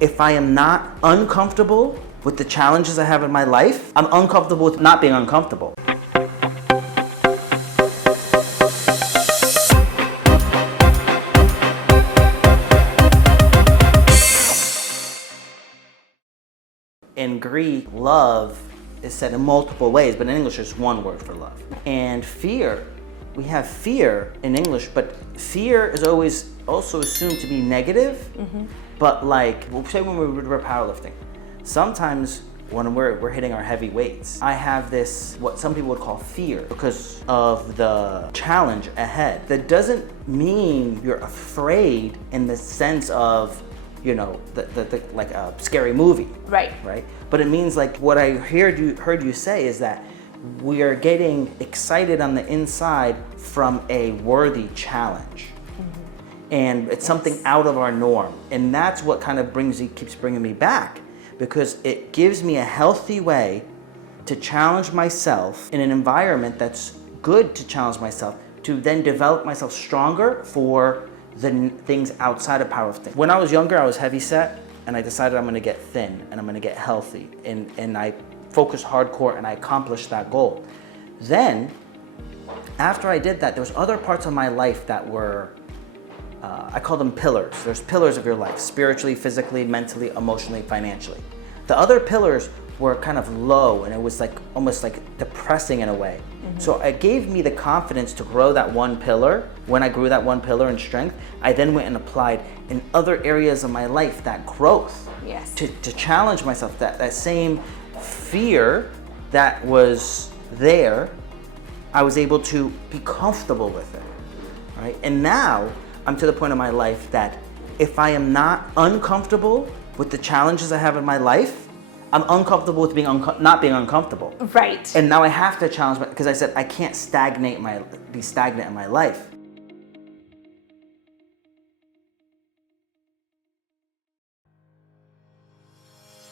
If I am not uncomfortable with the challenges I have in my life, I'm uncomfortable with not being uncomfortable. In Greek, love is said in multiple ways, but in English there's one word for love. And fear, we have fear in English, but fear is always also assumed to be negative. But like, we'll say when we're powerlifting, sometimes when we're hitting our heavy weights, I have this, what some people would call fear because of the challenge ahead. That doesn't mean you're afraid in the sense of, you know, like a scary movie. Right. Right? But it means like what I heard you say is that we are getting excited on the inside from a worthy challenge. And it's something out of our norm. And that's what kind of keeps bringing me back, because it gives me a healthy way to challenge myself in an environment that's good to challenge myself, to then develop myself stronger for the things outside of powerlifting. When I was younger, I was heavy set, and I decided I'm gonna get thin and I'm gonna get healthy. And I focused hardcore and I accomplished that goal. Then, after I did that, there was other parts of my life that were, I call them pillars. There's pillars of your life, spiritually, physically, mentally, emotionally, financially. The other pillars were kind of low, and it was like almost like depressing in a way. So it gave me the confidence to grow that one pillar. When I grew that one pillar in strength, I then went and applied in other areas of my life that growth. Yes. To challenge myself, that same fear that was there, I was able to be comfortable with it, right? And now I'm to the point in my life that if I am not uncomfortable with the challenges I have in my life, I'm uncomfortable with being not being uncomfortable. Right. And now I have to challenge because I said I can't be stagnant in my life.